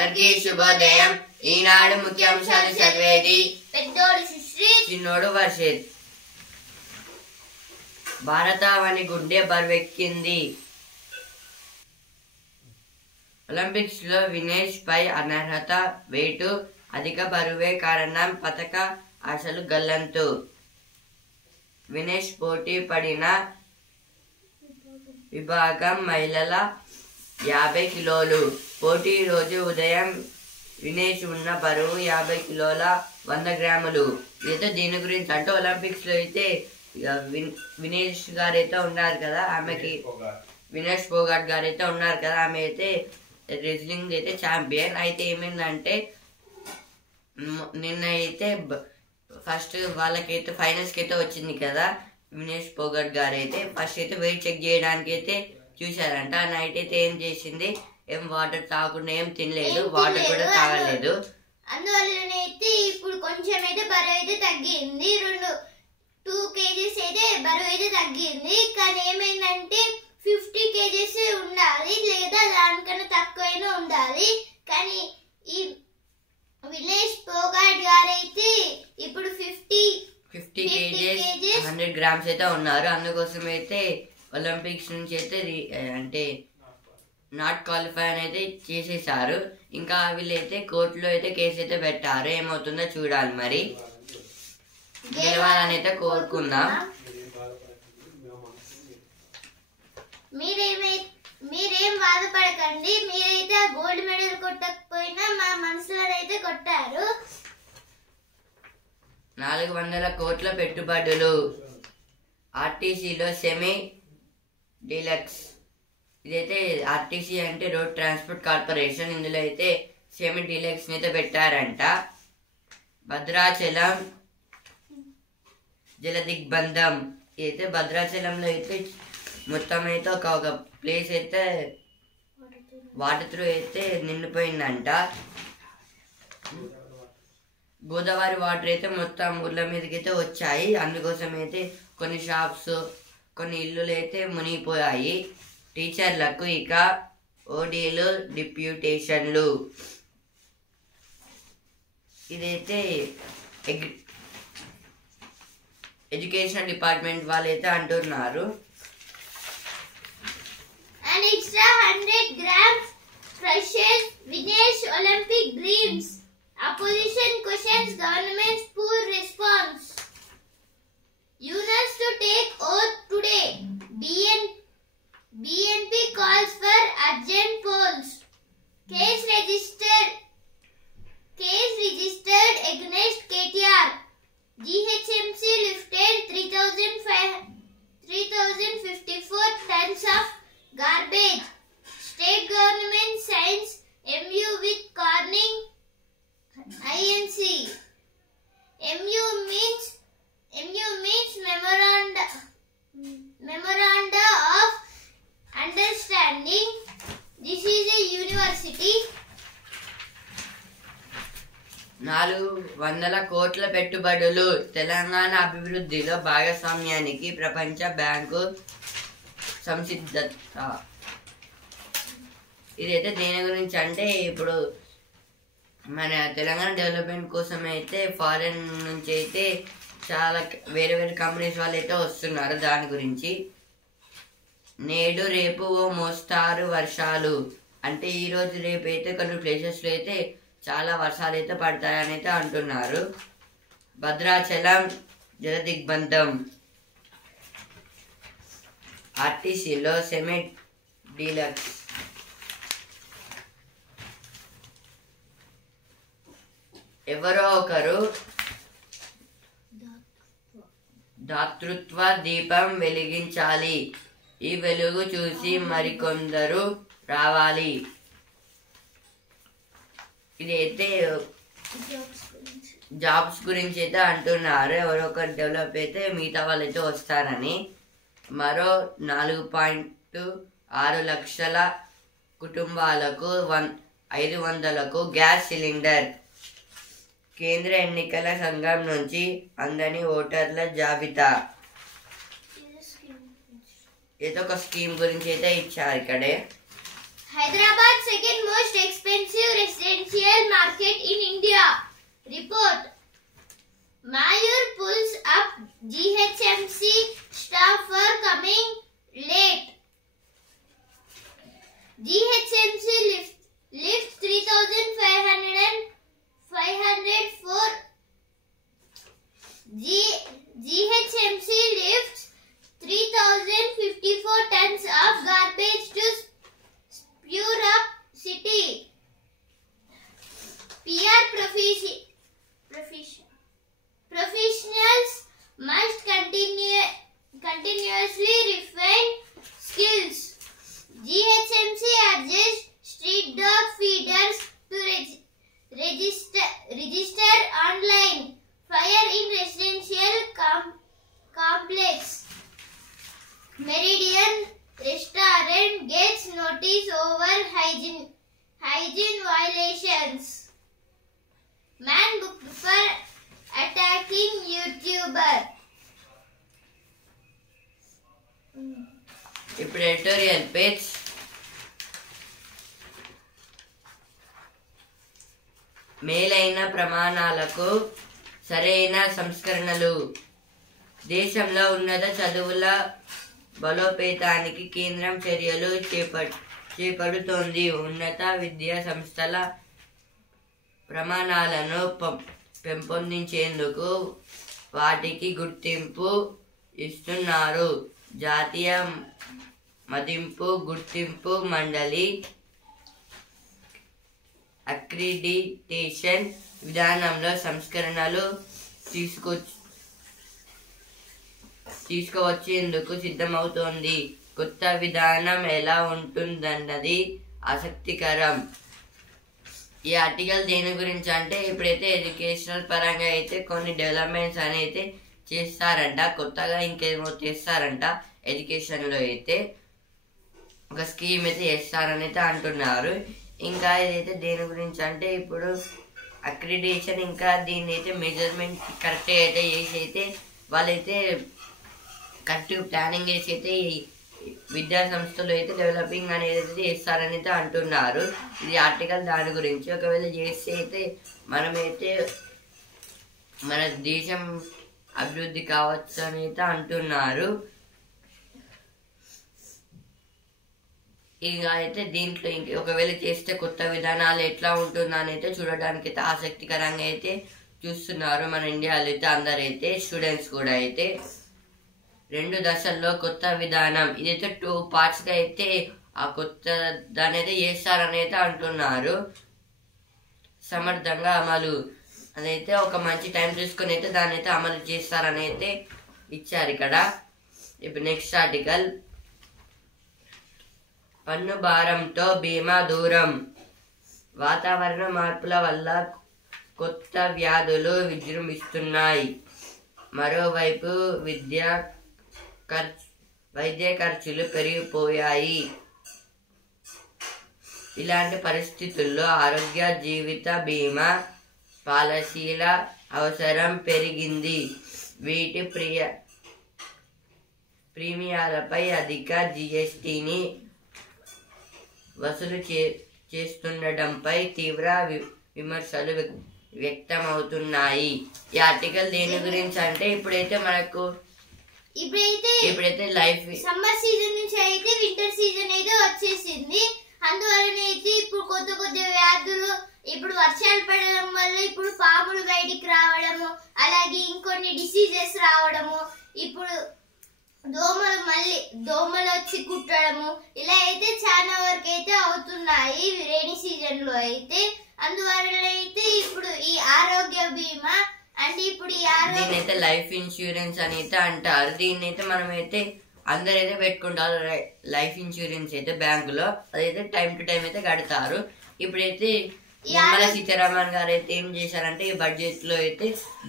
అందరికీ శుభోదయం. ఈనాడు ముఖ్యాంశాలు చదివేది పెద్దోడు సుశ్రీత్, చిన్నోడు వర్షిత్. భారతావని గుండె బరువెక్కింది. ఒలింపిక్స్ లో వినేష్ పై అనర్హత వేటు, అధిక బరువే కారణం, పతక ఆశలు గల్లంతు. వినేష్ పోటీ పడిన విభాగం మహిళల 50 కిలోలు. పోటీ రోజు ఉదయం వినేష్ ఉన్న బరువు 50 కిలోల 100 గ్రాములు. అయితే దీని గురించి అంటే ఒలింపిక్స్ లో అయితే వినేష్ గారు అయితే ఉన్నారు కదా, ఆమెకి వినేష్ ఫోగాట్ గారు అయితే ఉన్నారు కదా, ఆమె అయితే రెజ్లింగ్ అయితే ఛాంపియన్. అయితే ఏమైందంటే నిన్న అయితే ఫస్ట్ వాళ్ళకైతే ఫైనల్స్ కి అయితే వచ్చింది కదా, వినేష్ ఫోగాట్ గారు అయితే ఫస్ట్ అయితే వెయిట్ చెక్ చేయడానికి అయితే చూసారంట. నైట్ అయితే ఏం చేసింది, ఏం వాటర్ తాగకుండా ఏం తినలేదు, వాటర్ కూడా తాగలేదు. అందువల్లనైతే ఇప్పుడు కొంచెం అయితే బరువు అయితే తగ్గింది. 2 kgs అయితే బరువు అయితే తగ్గింది. కానీ ఏమైందంటే 50 kgs ఉండాలి లేదా దానికన్నా తక్కువైనా ఉండాలి. కానీ ఈ వినేష్ ఫోగాట్ గారు అయితే ఇప్పుడు 50 kgs 100 గ్రామ్స్ అయితే ఉన్నారు. అందుకోసం అయితే ఒలింపిక్స్ నుంచి అయితే అంటే నాట్ క్వాలిఫై అయితే చేసేసారు. ఇంకా వీళ్ళైతే కోర్టులో అయితే కేసు అయితే పెట్టారు. ఏమవుతుందో చూడాలి, మరి గెలవాలని అయితే కోరుకుందాం. మీరేం బాధపడకండి, మీరైతే గోల్డ్ మెడల్ కొట్టకపోయినా మా మనసులో అయితే కొట్టారు. 400 కోట్ల పెట్టుబడులు. ఆర్టీసీలో సెమీ డీలక్స్. ఇదైతే ఆర్టీసీ అంటే రోడ్ ట్రాన్స్పోర్ట్ కార్పొరేషన్. ఇందులో అయితే సెమీ డీలక్స్ అయితే పెట్టారంట. భద్రాచలం జలదిగ్బంధం. అయితే భద్రాచలంలో అయితే మొత్తం అయితే ఒక ప్లేస్ అయితే వాటర్ త్రూ అయితే నిండిపోయిందంట. గోదావరి వాటర్ అయితే మొత్తం ఊర్ల మీదకి అయితే వచ్చాయి. అందుకోసం అయితే కొన్ని షాప్స్, కొన్ని ఇల్లులు అయితే మునిగిపోయాయి. టీచర్లకు ఇక ఓడీలు, డిప్యూటేషన్లు. ఇదైతే ఎడ్యుకేషన్ డిపార్ట్మెంట్ వాళ్ళైతే అంటున్నారు. An extra 100 grams crushes Vinesh Olympic dreams. Opposition questions government's poor response. Yunus to take oath today. BNP calls for urgent polls. Case registered against KTR. GHMC lifted 3,054 tons of garbage. State government signs MU with Corning INC. MU means memoranda of understanding. This is a university. 400 కోట్ల పెట్టుబడులు. తెలంగాణ అభివృద్ధిలో భాగస్వామ్యానికి ప్రపంచ bank సంసిద్ధత. ఇదైతే దేని గురించి అంటే ఇప్పుడు మన తెలంగాణ డెవలప్మెంట్ కోసం అయితే ఫారెన్ నుంచి అయితే చాలా వేరే వేరే కంపెనీస్ వాళ్ళు అయితే వస్తున్నారు. దాని గురించి నేడు రేపు ఓ మోస్తారు వర్షాలు. అంటే ఈ రోజు రేపు అయితే కొన్ని ప్లేసెస్లో అయితే చాలా వర్షాలు అయితే పడతాయని అయితే అంటున్నారు. భద్రాచలం జలదిగ్బంధం. ఆర్టీసీలో సెమీ డీలక్స్. ఎవరో ఒకరు దాతృత్వ దీపం వెలిగించాలి. ఈ వెలుగు చూసి మరికొందరు రావాలి. ఇదైతే జాబ్స్ గురించి అయితే అంటున్నారు. ఎవరో ఒకరు డెవలప్ అయితే మిగతా వాళ్ళు అయితే వస్తారని. మరో 4.6 లక్షల కుటుంబాలకు 500లకు గ్యాస్ సిలిండర్. కేంద్ర ఎన్నికల సంఘం నుంచి అందని ఓటర్ల జాబితా. ఏదో ఒక స్కీమ్ గురించి అయితే ఇచ్చారు ఇక్కడే. Hyderabad second most expensive residential PR professionals must continuously refine skills. GHMC urges street dog feeders to register online. Fire in residential complex. Meridian restaurant gets notice over hygiene violations. Man booked for attacking YouTuber. ఇప్పుడు editorial page. మేలైన ప్రమాణాలకు సరైన సంస్కరణలు. దేశంలో ఉన్నత చదువుల బలోపేతానికి కేంద్రం చర్యలు చేపడుతోంది. ఉన్నత విద్యా సంస్థల ప్రమాణాలను పెంపొందించేందుకు వాటికి గుర్తింపు ఇస్తున్నారు. జాతీయ మదింపు గుర్తింపు మండలి అక్రిడిటేషన్ విధానంలో సంస్కరణలు తీసుకువచ్చేందుకు సిద్ధమవుతోంది. కొత్త విధానం ఎలా ఉంటుందన్నది ఆసక్తికరం. ఈ ఆర్టికల్ దేని గురించి అంటే ఇప్పుడైతే ఎడ్యుకేషనల్ పరంగా అయితే కొన్ని డెవలప్మెంట్స్ అనేది చేస్తారంట. కొత్తగా ఇంకేమో చేస్తారంట. ఎడ్యుకేషన్లో అయితే ఒక స్కీమ్ అయితే చేస్తారని అయితే అంటున్నారు. ఇంకా ఇదైతే దేని గురించి అంటే ఇప్పుడు అక్రిడిటేషన్ ఇంకా దీన్ని అయితే మెజర్మెంట్ కరెక్ట్ అయితే చేసి అయితే వాళ్ళైతే కరెక్ట్ ప్లానింగ్ చేసి అయితే విద్యా సంస్థలు అయితే డెవలపింగ్ అనేది అయితే చేస్తారని అయితే అంటున్నారు. ఇది ఆర్టికల్ దాని గురించి. ఒకవేళ చేస్తే అయితే మనమైతే మన దేశం అభివృద్ధి కావచ్చు అని అయితే అంటున్నారు. ఇక అయితే దీంట్లో ఒకవేళ చేస్తే కొత్త విధానాలు ఎట్లా ఉంటుందని అయితే చూడడానికి అయితే ఆసక్తికరంగా అయితే చూస్తున్నారు మన ఇండియాలో అయితే అందరైతే స్టూడెంట్స్ కూడా అయితే. 2 దశల్లో కొత్త విధానం. ఇదైతే 2 పార్ట్స్గా అయితే ఆ కొత్త దాని అయితే చేస్తారని అయితే అంటున్నారు. సమర్థంగా అమలు అదైతే ఒక మంచి టైం తీసుకొని అయితే దాన్ని అయితే అమలు చేస్తారని అయితే ఇచ్చారు ఇక్కడ. ఇప్పుడు నెక్స్ట్ ఆర్టికల్. పన్ను భారంతో బీమా దూరం. వాతావరణ మార్పుల వల్ల కొత్త వ్యాధులు విజృంభిస్తున్నాయి. మరోవైపు వైద్య ఖర్చులు పెరిగిపోయాయి. ఇలాంటి పరిస్థితుల్లో ఆరోగ్య జీవిత బీమా పాలసీల అవసరం పెరిగింది. వీటి ప్రీమియాలపై అధిక GSTని వసూలు చేస్తుండటంపై తీవ్ర విమర్శలు వ్యక్తమవుతున్నాయి. ఈ ఆర్టికల్ దేని గురించి అంటే ఇప్పుడైతే మనకు ఇప్పుడైతే లైఫ్ సమ్మర్ సీజన్ నుంచి అయితే వింటర్ సీజన్ అయితే వచ్చేసింది. అందువలన అయితే ఇప్పుడు కొత్త వ్యాధులు ఇప్పుడు వర్షాలు పడడం వల్ల ఇప్పుడు పాములు బయటికి రావడము, అలాగే ఇంకొన్ని డిసీజెస్ రావడము, ఇప్పుడు దోమలు వచ్చి కుట్టడము, ఇలా అయితే చాలా వరకు అయితే అవుతున్నాయి రైనీ సీజన్ లో అయితే. అందువలన అయితే ఇప్పుడు ఈ ఆరోగ్య బీమా అంటే ఇప్పుడు దీన్నైతే లైఫ్ ఇన్సూరెన్స్ అని అయితే అంటారు. దీన్నైతే మనమైతే అందరైతే పెట్టుకుంటారు లైఫ్ ఇన్సూరెన్స్ అయితే బ్యాంకులో. అదైతే టైం టు టైం అయితే కడతారు. ఇప్పుడైతే నిర్మలా సీతారామన్ గారు అయితే ఏం చేశారంటే ఈ బడ్జెట్ లో అయితే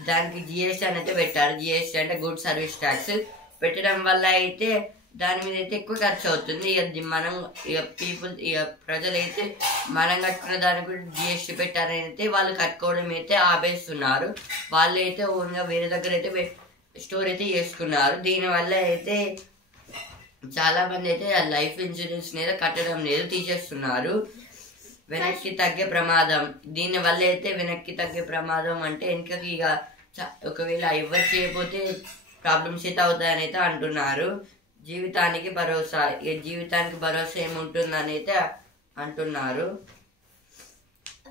దానికి GST అని అయితే పెట్టారు. GST అంటే గుడ్ సర్వీస్ ట్యాక్స్ పెట్టడం వల్ల అయితే దాని మీద అయితే ఎక్కువ ఖర్చు అవుతుంది. మనం ప్రజలైతే మనం కట్టుకున్న దానికి కూడా GST పెట్టారని అయితే వాళ్ళు కట్టుకోవడం అయితే ఆపేస్తున్నారు. వాళ్ళు అయితే ఓన్గా వేరే దగ్గర అయితే స్టోర్ అయితే చేసుకున్నారు. దీనివల్ల అయితే చాలా మంది అయితే లైఫ్ ఇన్సూరెన్స్ మీద కట్టడం లేదు, తీసేస్తున్నారు. వెనక్కి తగ్గే ప్రమాదం. దీని వల్ల అయితే వెనక్కి తగ్గే ప్రమాదం అంటే వెనకకి ఇక ఒకవేళ ఎవరు చేయకపోతే ప్రాబ్లమ్స్ అయితే అవుతాయని అయితే అంటున్నారు. జీవితానికి భరోసా. ఇక జీవితానికి భరోసా ఏముంటుందని అయితే అంటున్నారు.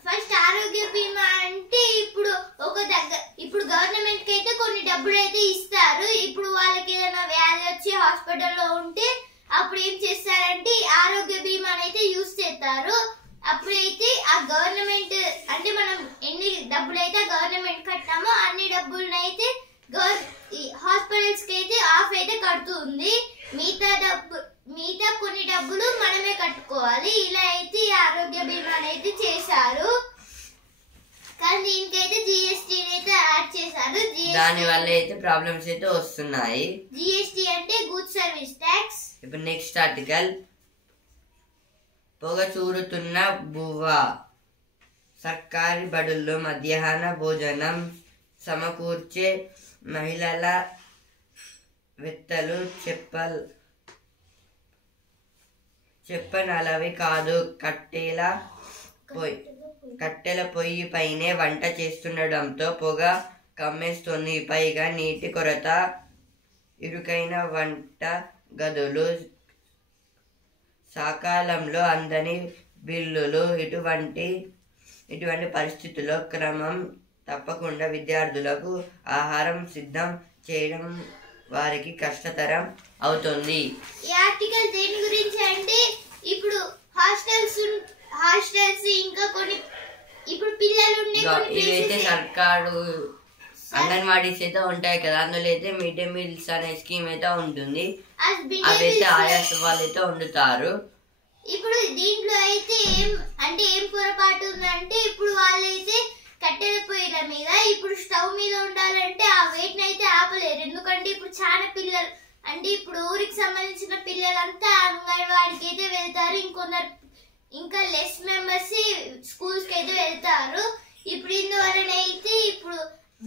ఫస్ట్ ఆరోగ్య బీమా అంటే ఇప్పుడు ఇప్పుడు గవర్నమెంట్ కి అయితే కొన్ని డబ్బులు అయితే ఇస్తారు. ఇప్పుడు వాళ్ళకి ఏదైనా వ్యాధి వచ్చి హాస్పిటల్లో ఉంటే అప్పుడు ఏం చేస్తారంటే ఆరోగ్య బీమా అయితే యూజ్ చేస్తారు. అప్పుడైతే ఆ గవర్నమెంట్ అంటే మనం డబ్బులు మనమే కట్టుకోవాలి. ఇలా అయితే ఆరోగ్య బీమా అనేది చేశారు. కానీ దీనికైతే జిఎస్టీ అయితే యాడ్ చేశారు. దాని వల్ల అయితే ప్రాబ్లమ్స్ అయితే వస్తున్నాయి. జిఎస్టీ అంటే గుడ్ సర్వీస్ ట్యాక్స్. ఇప్పుడు నెక్స్ట్ ఆర్టికల్, పొగ చూరుతున్న బువ్వ. సర్కారీ బడుల్లో మధ్యాహ్న భోజనం సమకూర్చే మహిళల వెత్తలు చెప్పనలవి కాదు. కట్టెల పొయ్యి పైనే వంట చేస్తుండడంతో పొగ కమ్మేస్తుంది. పైగా నీటి కొరత, ఇరుకైన వంట గదులు, సకాలంలో అందని బిల్లులు, ఇటువంటి పరిస్థితుల్లో క్రమం తప్పకుండా విద్యార్థులకు ఆహారం సిద్ధం చేయడం వారికి కష్టతరం అవుతుంది. ఈ ఆర్టికల్ దేని గురించి అంటే ఇప్పుడు హాస్టల్స్ ఇంకా కొన్ని ఇప్పుడు పిల్లలు ఇవైతే సర్కారు అంగన్వాడీస్ అయితే ఉంటాయి కదా, అందులో అయితే మిడ్ డే మీల్స్ అనే స్కీమ్ అయితే ఉంటుంది. అవైతే ఆయాస్ వాళ్ళు అయితే వండుతారు. ఇప్పుడు దీంట్లో అయితే ఏం పొరపాటు ఉందంటే ఇప్పుడు వాళ్ళైతే కట్టెల పొయ్యిల మీద ఇప్పుడు స్టవ్ మీద ఉండాలంటే ఆ వెయిట్ అయితే ఆపలేరు. ఎందుకంటే ఇప్పుడు చాలా పిల్లలు అంటే ఇప్పుడు ఊరికి సంబంధించిన పిల్లలంతా అంగన్వాడికి అయితే వెళ్తారు. ఇంకా లెస్ మెంబర్స్ స్కూల్స్ కి అయితే వెళ్తారు. ఇప్పుడు ఇందువలన అయితే ఇప్పుడు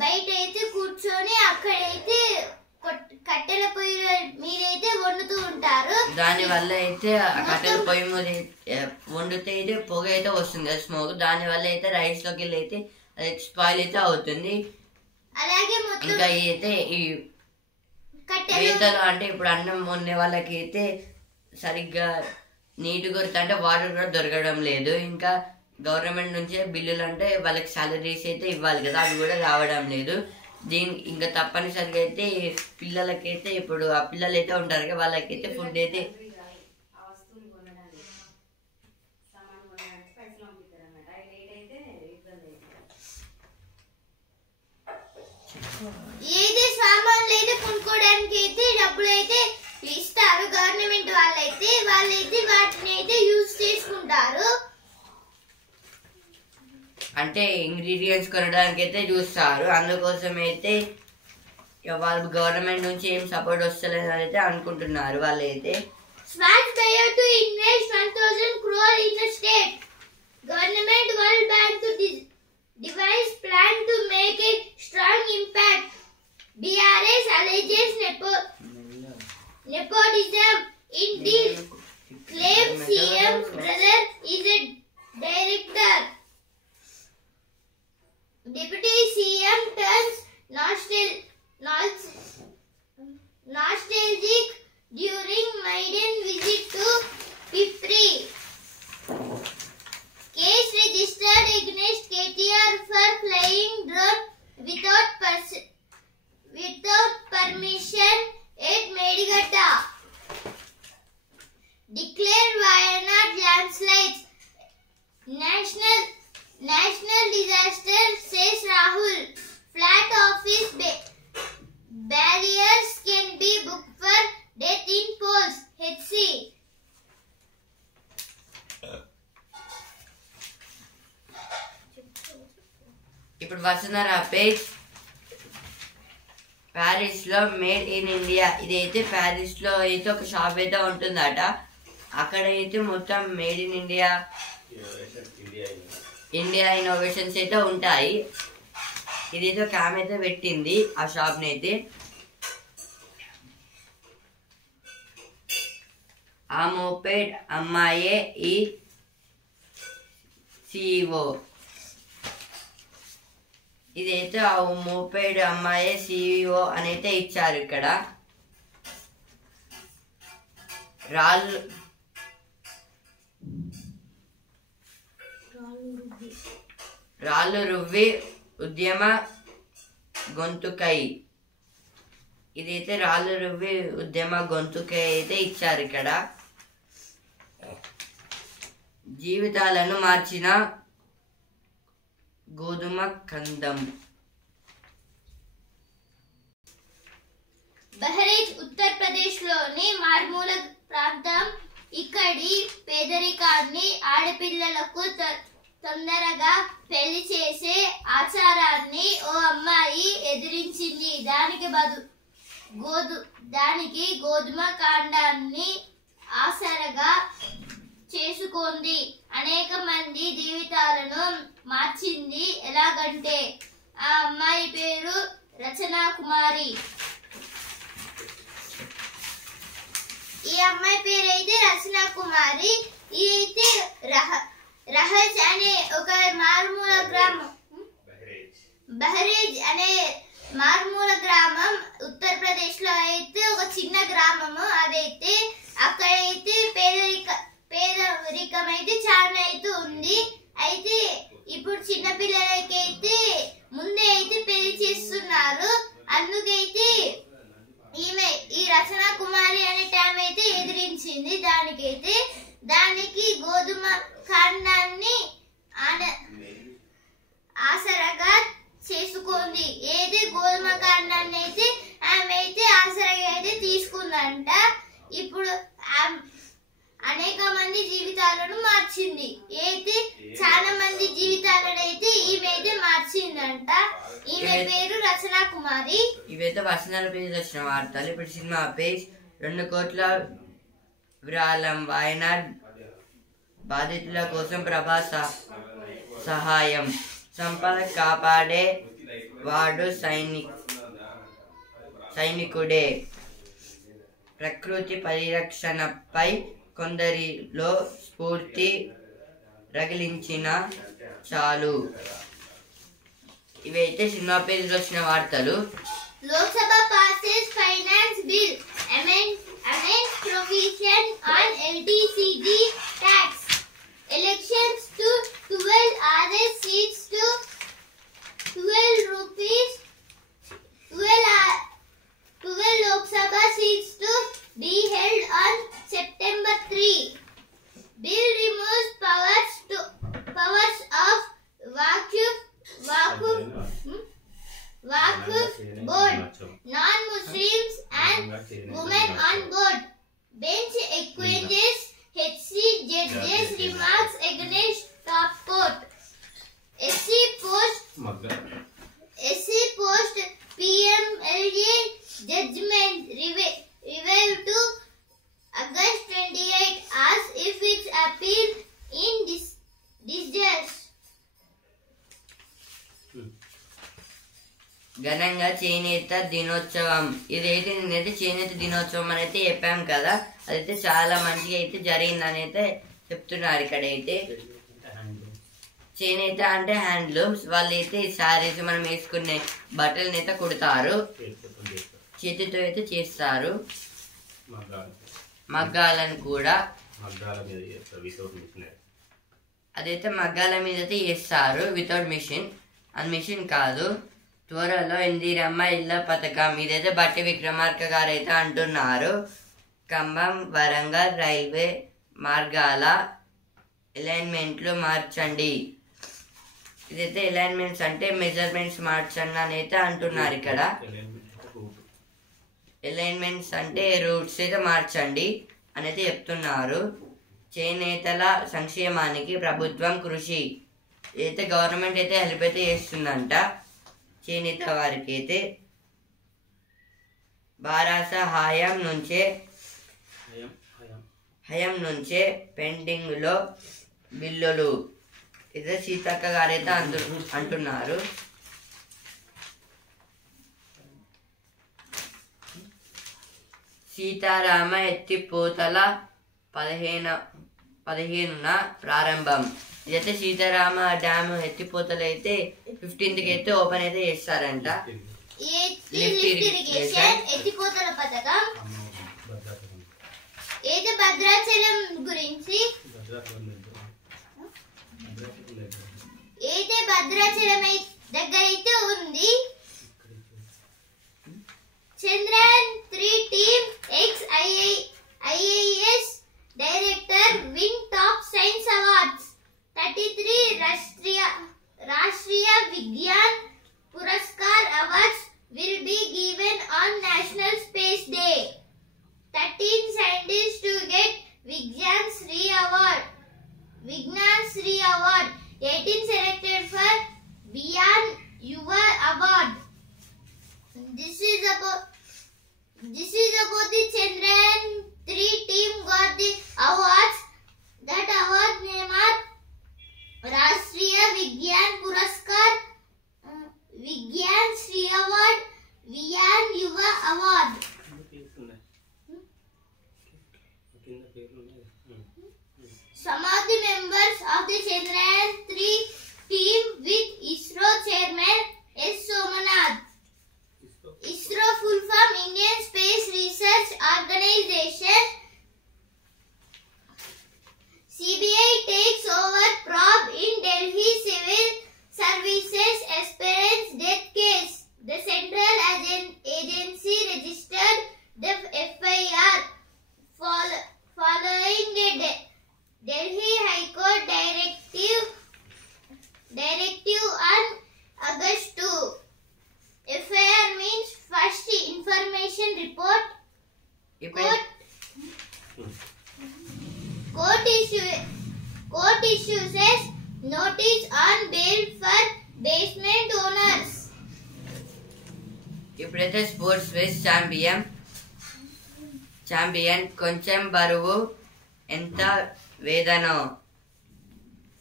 బయట అయితే కూర్చొని అక్కడైతే కట్టెల పొయ్యి మీరైతే వండుతూ ఉంటారు. దాని వల్ల అయితే కట్టెల పొయ్యి మీద వండితే అయితే పొగ అయితే వస్తుంది, స్మోక్. దాని వల్ల అయితే రైస్ లోకి వెళ్ళి అయితే స్పాయిల్ అయితే అవుతుంది. అలాగే ఇంకా అయితే ఈ కట్టెలు అంటే ఇప్పుడు అన్నం వండే వాళ్ళకి అయితే సరిగ్గా నీటి గుర్తు అంటే వాటర్ కూడా దొరకడం లేదు. ఇంకా గవర్నమెంట్ నుంచే బిల్లులు అంటే వాళ్ళకి సాలరీస్ అయితే ఇవ్వాలి కదా, అవి కూడా రావడం లేదు. ఇంకా తప్పనిసరిగా అయితే పిల్లలకైతే ఇప్పుడు ఆ పిల్లలు అయితే ఉంటారు కదా, వాళ్ళకైతే ఫుడ్ అయితే ఏది సామాన్లు అయితే కొనుక్కోవడానికి అయితే డబ్బులు అయితే ఇస్తారు గవర్నమెంట్ వాళ్ళైతే వాటిని అయితే యూజ్ చేసుకుంటారు. అంటే ఇంగ్రీడియంట్స్ కొనడానికి అయితే చూస్తారు. అందుకోసం అయితే వాళ్ళు గవర్నమెంట్ నుంచి ఏం సపోర్ట్ వస్తలేదని అయితే అనుకుంటున్నారు వాళ్ళైతే. Swatch Bayer to invest 1,000 crore in the state. Government World Bank to devise plan to make a strong impact. BRS alleges nepotism in deal. Claim CM's brother is a director. Deputy CM turns nostalgic during maiden visit to Pipri. Case registered against KTR for flying drone without permission at Medigatta. Declared Wayanad landslides. National disaster, says Rahul. Flat office barriers can be booked for death in polls. HC. ఇప్పుడు వస్తున్నారా page Paris లో made in India. ఇదైతే Paris లో అయితే ఒక shop అయితే ఉంటుందట. అక్కడ అయితే మొత్తం మేడ్ ఇన్ ఇండియా ఇన్నోవేషన్స్ అయితే ఉంటాయి. ఇదైతే ఒక ఆమె అయితే పెట్టింది ఆ షాప్ ని అయితే. ఆ మోపెడ్ అమ్మాయే ఈ సిఇఓ. ఇదైతే ఆ మోపెడ్ అమ్మాయే సిఇఓ అని అయితే ఇచ్చారు. ఇక్కడ రాళ్ళు రువ్వి ఉద్యమ గొంతుకై. ఇదైతే రాళ్ళు రువ్వి ఉద్యమ గొంతుకై అయితే ఇచ్చారు. ఇక్కడ జీవితాలను మార్చిన గోధుమ కందం. బహ్రైచ్ ఉత్తరప్రదేశ్ లోని మార్మూల ప్రాంతం ఇక్కడి పేదరికాన్ని, ఆడపిల్లలకు తొందరగా పెళ్లి చేసే ఆచారాన్ని ఓ అమ్మాయి ఎదిరించింది. దానికి గోధుమ కాండాన్ని ఆసరగా చేసుకుంది. అనేక మంది జీవితాలను మార్చింది. ఎలాగంటే ఆ అమ్మాయి పేరు రచనా కుమారి. ఈ అమ్మాయి పేరు అయితే రచనా కుమారి. ఈ అయితే రహజ్ అనే ఒక మారుమూల గ్రామం, బహరేజ్ అనే మారుమూల గ్రామం ఉత్తరప్రదేశ్ లో అయితే ఒక చిన్న గ్రామము. అదైతే అక్కడైతే పేదరికం అయితే చాలా అయితే ఉంది. అయితే ఇప్పుడు చిన్న పిల్లలకైతే ముందే అయితే పెళ్లి చేస్తున్నారు. అందుకైతే ఈమె ఈ రచనా కుమారి అనే టైం అయితే ఎదిరించింది. దానికి గోధుమ కాండాన్ని ఆసరగా చేసుకుంది. ఏది గోధుమ కాండాన్ని అయితే ఆమె అయితే ఆసరగా అయితే తీసుకుందంట. ఇప్పుడు అనేక మంది జీవితాలను మార్చింది. అయితే చాలా మంది జీవితాలను అయితే ఈమె అయితే మార్చిందంట. ఈమె పేరు రచనా కుమారి. ఇవైతే వర్షనాల పేజ్ వచ్చిన వార్తలు. ఇప్పుడు సినిమా పేజ్ 2 కోట్ల విరాళం, వాయనాడ్ బాధితుల కోసం ప్రభాస్ సహాయం, సంపద కాపాడే వాడు సైనికుడే, ప్రకృతి పరిరక్షణపై కొందరిలో స్ఫూర్తి రగిలించిన చాలు. ఇవైతే సినిమా పేజీలో వచ్చిన వార్తలు. Lok Sabha passes finance bill amends provision on LTCG tax. Elections to 12 RS seats to 12 rupees. 12 Lok Sabha seats to be held on September 3. Bill removes powers of Waqf board, non-Muslims and women on board. Bench acquaints HC judges remarks against top court. SC post PMLA judgment revived to August 28 as if its appeal in disjust. ఘనంగా చేనేత దినోత్సవం. ఇదైతే నేనైతే చేనేత దినోత్సవం అని అయితే చెప్పాం కదా, అదైతే చాలా మంచిగా అయితే జరిగిందని అయితే చెప్తున్నారు. ఇక్కడైతే చేనేత అంటే హ్యాండ్లూమ్స్. వాళ్ళైతే శారీస్ మనం వేసుకునే బట్టలని అయితే కుడతారు, చేతితో అయితే చేస్తారు. మగ్గాలను కూడా అదైతే మగ్గాల మీద అయితే చేస్తారు వితౌట్ మిషన్. అది మిషన్ కాదు. త్వరలో ఇందిరమ్మ ఇళ్ళ పథకం, ఇదైతే బట్టి విక్రమార్క గారు అయితే అంటున్నారు. ఖమ్మం వరంగల్ రైల్వే మార్గాల అలైన్మెంట్లు మార్చండి. ఇదైతే అలైన్మెంట్స్ అంటే మెజర్మెంట్స్ మార్చండి అని అయితే అంటున్నారు. ఇక్కడ అలైన్మెంట్స్ అంటే రూట్స్ అయితే మార్చండి అని అయితే చెప్తున్నారు. చేనేతల సంక్షేమానికి ప్రభుత్వం కృషి. ఇదైతే గవర్నమెంట్ అయితే హెల్ప్ అయితే చేస్తుందంట చేనేత వారికి అయితే. బారాస హయం నుంచే పెండింగ్ లో బిల్లులు. ఇదే సీతక్క గారైతే అంటున్నారు. సీతారామ ఎత్తిపోతల 15న ప్రారంభం. ఇదైతే సీతారామ డ్యామ్ ఎత్తిపోతలు అయితే 15కి అయితే ఓపెన్ అయితే చేస్తారంట. లిఫ్ట్ ఇరిగేషన్ ఎత్తిపోతల పథకం ఏదో భద్రాచలం గురించి, అయితే భద్రాచలం దగ్గర అయితే ఉంది. Chandrayaan 3 team IAS director win top science awards. 33 Rashtriya Vigyan Puraskar awards will be given on National Space Day. 13 scientists to get Vigyan Sri Award. 18 selected for Beyond Yuva Award. This is about the Chandrayaan 3 team got the awards. That award name are Rashtriya Vigyan Puraskar, Vigyan Sri Award, Beyond Yuva Award. Some of the members of the Chandrayaan 3 team with ISRO chairman S. Somanath. ISRO full form Indian Space Research Organization. CBI takes over probe in Delhi Civil Services Aspirants death case. The central agency registered the FIR following the Delhi High Court directive on August 2. FIR means First Information Report. Court issues notice on bail for basement owners. ఇప్పుడైతే sports race champion కొంచెం బరువు ఎంత వేదనో.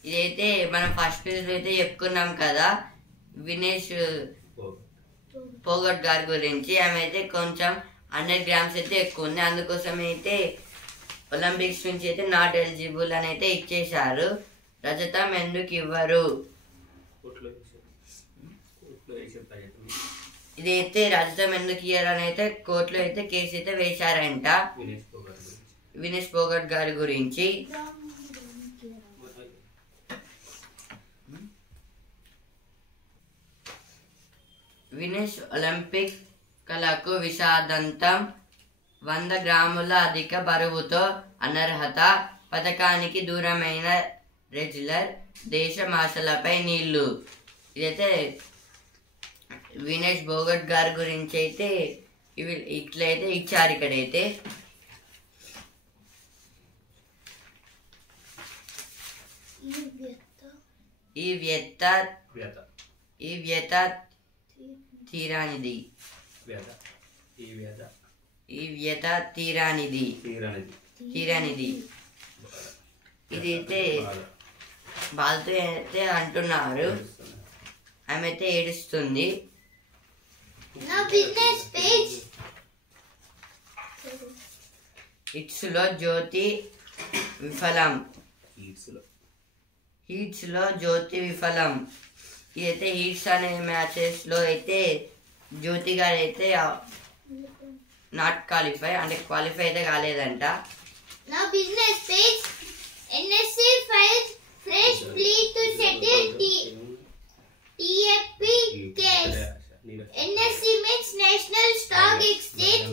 ఇదైతే మనం first page అయితే చెప్పుకున్నాం కదా, వినేష్ పోగట్ గారి గురించి. ఆమె అయితే కొంచెం 100 grams అయితే ఎక్కువ ఉంది, అందుకోసం అయితే ఒలింపిక్స్ నుంచి అయితే నాట్ ఎలిజిబుల్ అని అయితే ఇచ్చేశారు. రజతం ఎందుకు ఇవ్వరు? ఇదైతే రజతం ఎందుకు ఇయ్యరు అని అయితే కోర్టులో అయితే కేసు అయితే వేశారంట వినేష్ పోగట్ గారి గురించి. వినేష్ ఒలింపిక్ కళకు విషాదంతం. 100 గ్రాముల అధిక బరువుతో అనర్హత. పథకానికి దూరమైన రెజ్లర్. దేశం ఆశలపై నీళ్లు. ఇదైతే వినేష్ పోగట్ గారి గురించి అయితే ఇవి ఇట్లయితే ఇచ్చారు. ఇక్కడైతే ఈ వ్యత తీరానిది. ఇదైతే బాధతో అయితే అంటున్నారు. ఆమె అయితే ఏడుస్తుంది. హిట్స్ లో జ్యోతి విఫలం. ఇదైతే హీట్స్ అనే మ్యాచెస్ లో అయితే జ్యోతి గారు అయితే నాట్ క్వాలిఫై, అంటే క్వాలిఫై అయితే కాలేదంట. Now business page. NSC files fresh plea to settle TAP case. NSC means National Stock Exchange.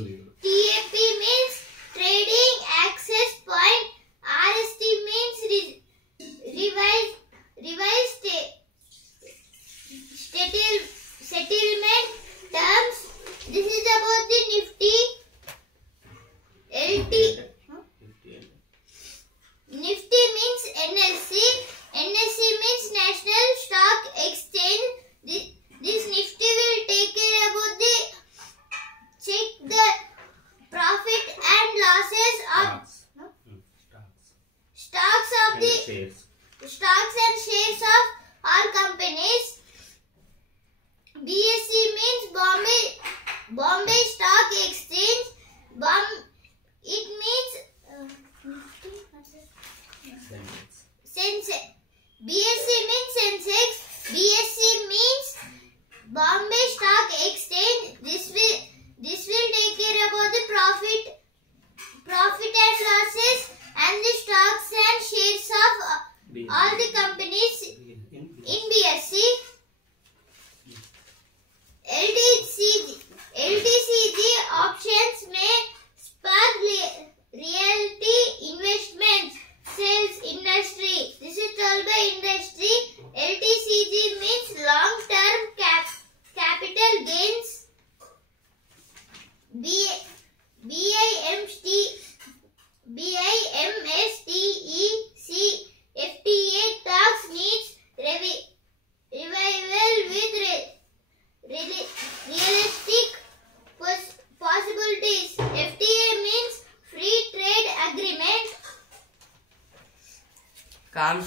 TAP means Trading Access Point. RST means revised settlement terms. This is about the Nifty. Nifty means NSC. NSC means National Stock Exchange. This Nifty will take care about the check the profit and losses of stocks of the stocks and shares of all companies. BSE means Bombay Stock Exchange. It means Sensex.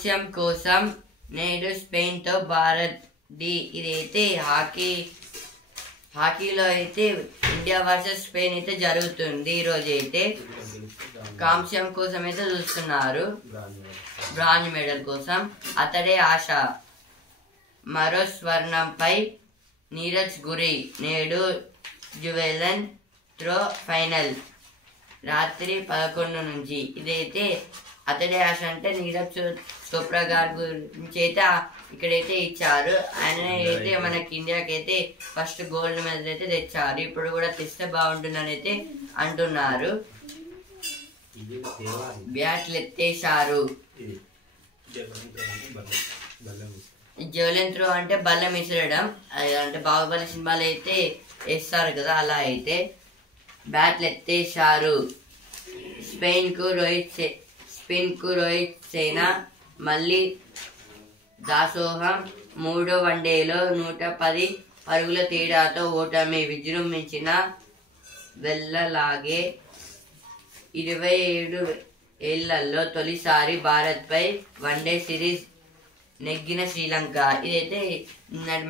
కాంస్యం కోసం నేడు స్పెయిన్తో భారత్ ఇదైతే హాకీలో అయితే India versus Spain అయితే జరుగుతుంది. ఈరోజు అయితే కాంస్యం కోసం అయితే చూస్తున్నారు, బ్రాంజ్ మెడల్ కోసం. అతడే ఆశ. మరో స్వర్ణంపై నీరజ్ గురి. నేడు జువెలన్ త్రో ఫైనల్ రాత్రి 11 నుంచి. ఇదైతే అతడే ఆశ అంటే నీరజ్ చోప్రా గారి గురించి అయితే ఇక్కడైతే ఇచ్చారు. ఆయన అయితే మనకి ఇండియాకి అయితే ఫస్ట్ గోల్డ్ మెడల్ అయితే తెచ్చారు. ఇప్పుడు కూడా తెస్తే బాగుంటుందని అయితే అంటున్నారు. బ్యాట్లు ఎత్తేసారు. జవలిన్ త్రో అంటే బల్ల విసరడం, అంటే బాహుబలి సినిమాలు అయితే వేస్తారు కదా, అలా అయితే బ్యాట్లు ఎత్తేసారు. స్పెయిన్ కు రోహిత్ సేనా మళ్ళీ దాసోహం. 3వ వన్డేలో 110 పరుగుల తేడాతో ఓటమి విజృంభించిన వెళ్ళలాగే 27 ఏళ్లలో తొలిసారి భారత్పై వన్డే సిరీస్ నెగ్గిన శ్రీలంక. ఇదైతే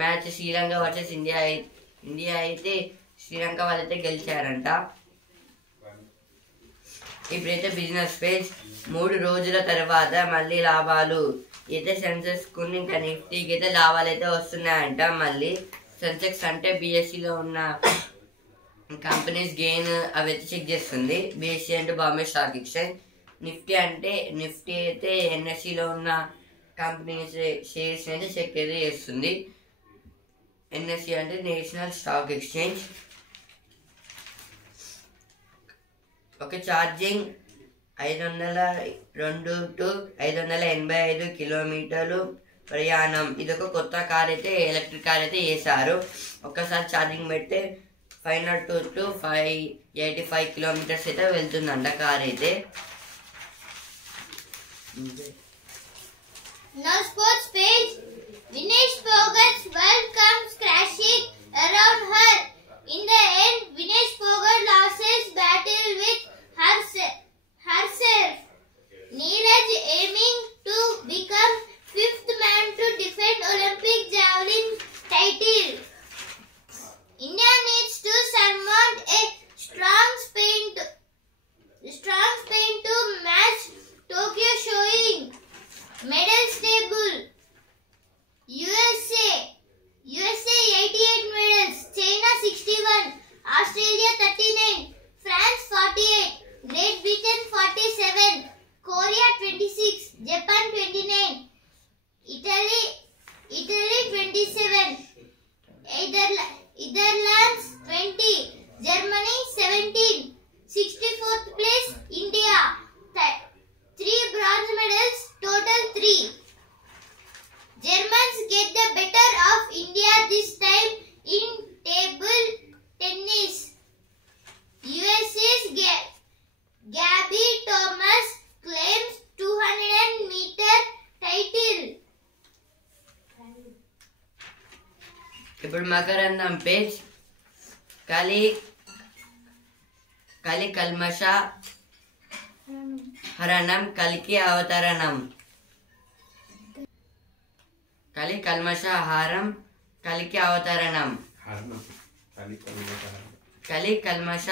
మ్యాచ్ శ్రీలంక వర్సెస్ ఇండియా అయితే శ్రీలంక వాళ్ళైతే గెలిచారంట. ఇప్పుడైతే బిజినెస్ పేజ్ 3 రోజుల తర్వాత మళ్ళీ లాభాలు అయితే సెన్సెక్స్ కు ఇంకా నిఫ్టీకి అయితే లాభాలు అయితే వస్తున్నాయంట. మళ్ళీ సెన్సెక్స్ అంటే బిఎస్సిలో ఉన్న కంపెనీస్ గెయిన్ అవి అయితే చెక్ చేస్తుంది. బిఎస్సి అంటే బాంబే స్టాక్ ఎక్స్చేంజ్. నిఫ్టీ అయితే ఎన్ఎస్సిలో ఉన్న కంపెనీస్ షేర్స్ అయితే చెక్ అయితే చేస్తుంది. ఎన్ఎస్సి అంటే నేషనల్ స్టాక్ ఎక్స్చేంజ్. ఒక ఛార్జింగ్ 502 to 585 కిలోమీటర్లు ప్రయాణం. ఇదొక కొత్త కార్ అయితే, ఎలక్ట్రిక్ కార్ అయితే వేశారు. ఒక్కసారి ఛార్జింగ్ పెడితే 502 to 585 కిలోమీటర్స్ అయితే వెళ్తుందంట కార్ అయితే. Now sports page. Vinesh Phogat's world comes crashing around her. In the end, Vinesh Phogat lost his battle with herself. Neeraj aiming to become 5th man to defend Olympic javelin title. India needs to surmount a strong Spain to match Tokyo, showing medals table. USA 88 medals, China 61, Australia 39, France 48, Great Britain 47, Korea 26, Japan 29, Italy 27, Netherlands 20, Germany 17, 64th place India, 3 bronze medals, total 3. Germans get the better of India this time in table tennis. USA's Gabby Thomas claims 200-meter title. ఇప్పుడు మకరందం page. కలి కల్మష హరణం కల్కి అవతరణం. కలి కల్మష హారం కలికి అవతరణం. కలి కల్మష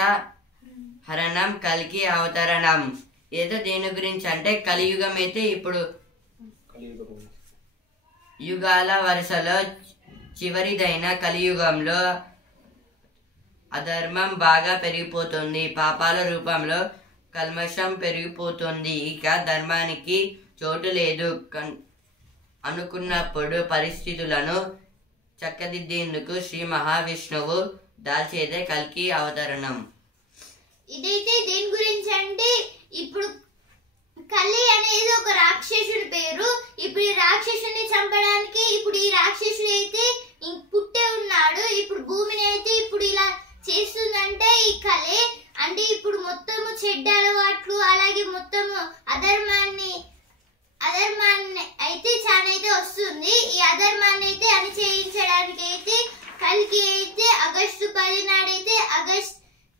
హరణం కలికి అవతరణం. ఏదో దేని గురించి అంటే కలియుగం అయితే ఇప్పుడు యుగాల వరుసలో చివరిదైన కలియుగంలో అధర్మం బాగా పెరిగిపోతుంది. పాపాల రూపంలో కల్మషం పెరిగిపోతుంది. ఇక ధర్మానికి చోటు లేదు అనుకున్నప్పుడు పరిస్థితులను చక్కదిద్దేందుకు శ్రీ మహావిష్ణువు దాల్చేదే కల్కి అవతరణం. ఇదైతే దేని గురించి అంటే ఇప్పుడు కలి అనేది ఒక రాక్షసుడి పేరు. ఇప్పుడు ఈ రాక్షసుని చంపడానికి ఇప్పుడు ఈ రాక్షసుడు అయితే పుట్టే ఉన్నాడు. ఇప్పుడు భూమిని అయితే ఇప్పుడు ఇలా చేస్తుందంటే ఈ కలే. అంటే ఇప్పుడు మొత్తము చెడ్డ అలవాట్లు అలాగే మొత్తము అధర్మాన్ని అయితే చాలా అయితే వస్తుంది. ఈ అధర్మాన్ని అయితే అణిచేయించడానికి అయితే కల్కి అయితే ఆగస్టు 10 నాడైతే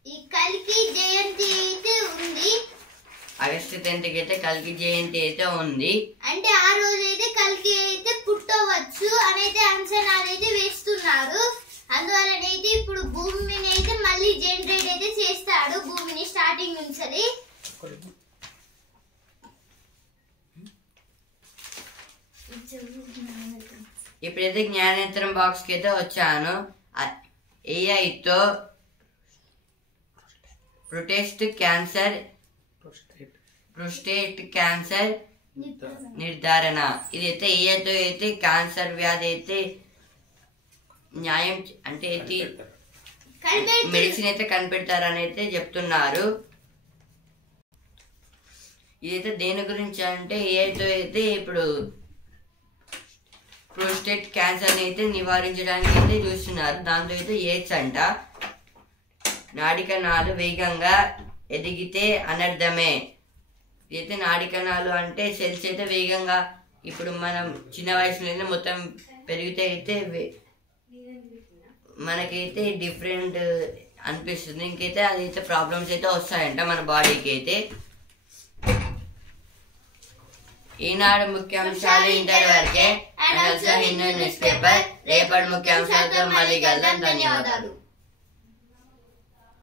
ఈ కల్కి జయంతి అయితే ఉంది. ఆగస్టు 10th అయితే కల్కి జయంతి అయితే ఉంది. అంటే ఆ రోజు అయితే కల్కి అయితే పుట్టవచ్చు అనైతే అంచనాలు అయితే వేస్తున్నారు. అందువలనైతే ఇప్పుడు భూమిని అయితే మళ్ళీ జనరేట్ అయితే చేస్తాడు, భూమిని స్టార్టింగ్ నుంచి. ఇప్పుడైతే జ్ఞానేత్రం బాక్స్ కి అయితే వచ్చాను. ఏఐతో ప్రోస్టేట్ క్యాన్సర్ నిర్ధారణ. ఇదైతే ఏఐతో అయితే క్యాన్సర్ వ్యాధి అయితే న్యాయం అంటే మెడిసిన్ అయితే కనిపెడతారని అయితే చెప్తున్నారు. ఇదైతే దేని గురించి అంటే ఏఐతో అయితే ఇప్పుడు ప్రోస్టేట్ క్యాన్సర్ అయితే నివారించడానికి అయితే చూస్తున్నారు. దాంతో అయితే ఎయిడ్స్ అంట. నాడికణాలు వేగంగా ఎదిగితే అనర్థమే. ఇదైతే నాడికణాలు అంటే సెల్స్ అయితే వేగంగా ఇప్పుడు మనం చిన్న వయసులోనే మొత్తం పెరిగితే అయితే మనకైతే డిఫరెంట్ అనిపిస్తుంది. ఇంకైతే అదైతే ప్రాబ్లమ్స్ అయితే వస్తాయంట మన బాడీకి అయితే. ఈనాడు ముఖ్యాంశాలు ఇంటర్ వరకే. హిందూ న్యూస్ పేపర్ రేపటి ముఖ్యాంశాలతో మళ్ళీ కలుద్దాం. ధన్యవాదాలు.